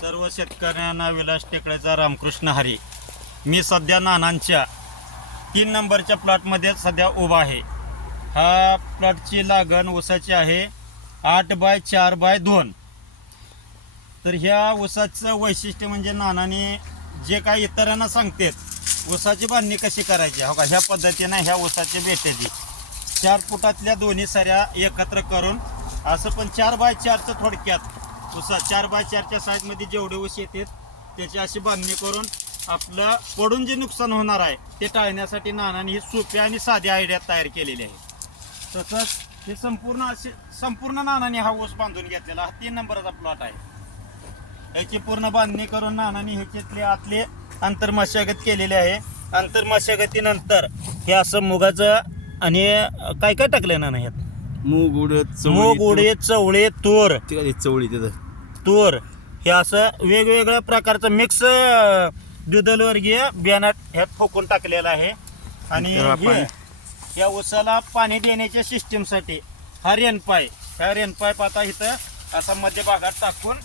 सर्व शेतकऱ्यांना विलास टेकड्याचा रामकृष्ण हरी. मी सध्या नानांच्या 3 नंबरच्या प्लॉटमध्ये सध्या उभा आहे. हा प्लॉटची लागण ऊसाची आहे 8x4x2. तर ह्या ऊसाचं वैशिष्ट्य म्हणजे नानाने जे काही इतरांना सांगतात ऊसाची बांधणी कशी करायची, हो का, ह्या पद्धतीने ह्या ऊसाच्या बेट्याची 4 फुटातल्या दोन्ही सऱ्या एकत्र करून असं पण 4x4चं थोडक्यात ऊसा 4x4च्या साईजमध्ये जेवढे ऊस येतात त्याची अशी बांधणी करून आपलं पडून जे नुकसान होणार आहे ते टाळण्यासाठी नानाने ही सोप्या आणि साध्या आयडिया तयार केलेली आहे. तसंच हे संपूर्ण नानाने हा ऊस बांधून घेतलेला हा 3 नंबरचा प्लॉट आहे. याची पूर्ण बांधणी करून नानाने ह्याच्यातले आतले आंतरमशागत केलेली आहे. आंतरमशागतीनंतर हे असं मुगाचं आणि काय काय टाकलं नाना ह्यात मूग उडीद चवळे तूर चवळी तूर हे असं वेगवेगळ्या प्रकारचं मिक्स द्विदलवर्गीय बियाणं ह्यात फोकून टाकलेलं आहे. आणि या ऊसाला पाणी देण्याच्या सिस्टीमसाठी हा रेनपाय, ह्या रेनपाईप आता इथं असा मध्य भागात टाकून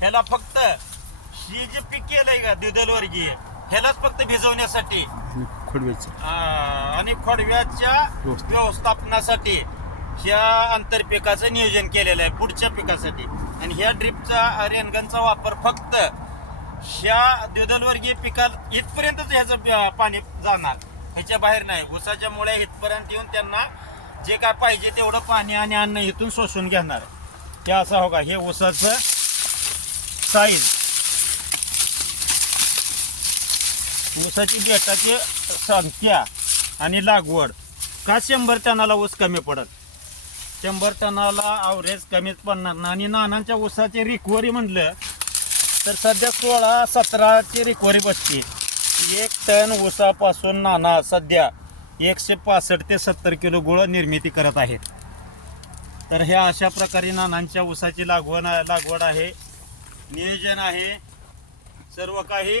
ह्याला फक्त ही जे पीक केलंय का द्विदलवर्गीय ह्यालाच फक्त भिजवण्यासाठी आणि खोडव्याच्या व्यवस्थापनासाठी ह्या आंतरपिकाचं नियोजन केलेलं आहे पुढच्या पिकासाठी. आणि ह्या ड्रिपचा रेनगनचा वापर फक्त ह्या द्विदलवर्गीय पिकाला इथपर्यंतच ह्याचं पाणी जाणार, ह्याच्या बाहेर नाही. ऊसाच्या मुळे इथपर्यंत येऊन त्यांना जे काय पाहिजे तेवढं पाणी आणि अन्न इथून शोषून घेणार. हे असं हो का, हे ऊसाचं साईज, ऊसाची बेटाची संख्या आणि लागवड का 100 टनाला ऊस कमी पडत, 100 टनाला ॲव्हरेज कमीच पडणार ना. आणि नानांच्या ऊसाची रिकव्हरी म्हटलं तर सध्या 16-17ची रिकव्हरी बसते. 1 टन ऊसापासून नाना सध्या 165 ते 70 किलो गुळ निर्मिती करत आहेत. तर ह्या अशा प्रकारे नानांच्या ऊसाची लागवड आहे, नियोजन आहे, सर्व काही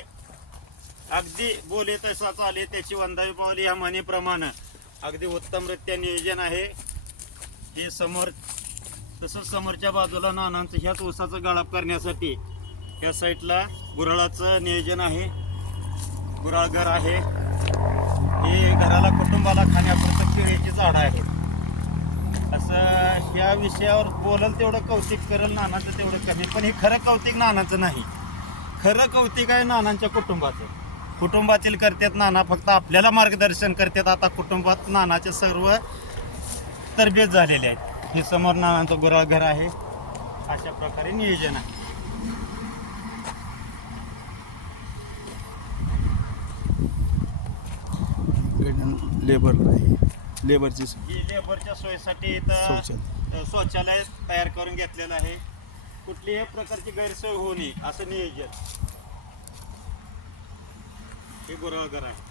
अगदी बोले तसा चाले त्याची वंदावी पावली ह्या म्हणीप्रमाणे अगदी उत्तमरित्या नियोजन आहे. हे समोर तसंच समोरच्या बाजूला नानांचं ह्याच ऊसाचं गाळप करण्यासाठी या साईडला गुऱ्हाळाचं नियोजन आहे, गुऱ्हाळघर आहे. हे घराला कुटुंबाला खाण्यापुरतं केळीची झाडं आहेत. असं ह्या विषयावर बोलल तेवढं कौतिक करेल नानाचं तेवढं कमी. पण हे खरं कौतिक नानाचं नाही, खरं कौतिक आहे नानांच्या कुटुंबाचं. कुटुंबातील करतात नाना, फक्त आपल्याला मार्गदर्शन करतात. आता कुटुंबात नानाचे सर्व तरबेज झालेले आहेत. हे समोर नानांचं गुऱ्हाळघर आहे. अशा प्रकारे नियोजन आहे. लेबरच्या सोयीसाठी इथं शौचालय तयार करून घेतलेलं आहे. कुठलीही प्रकारची गैरसोय होऊ नये असं नियोजन हे गुऱ्हाळघर आहे.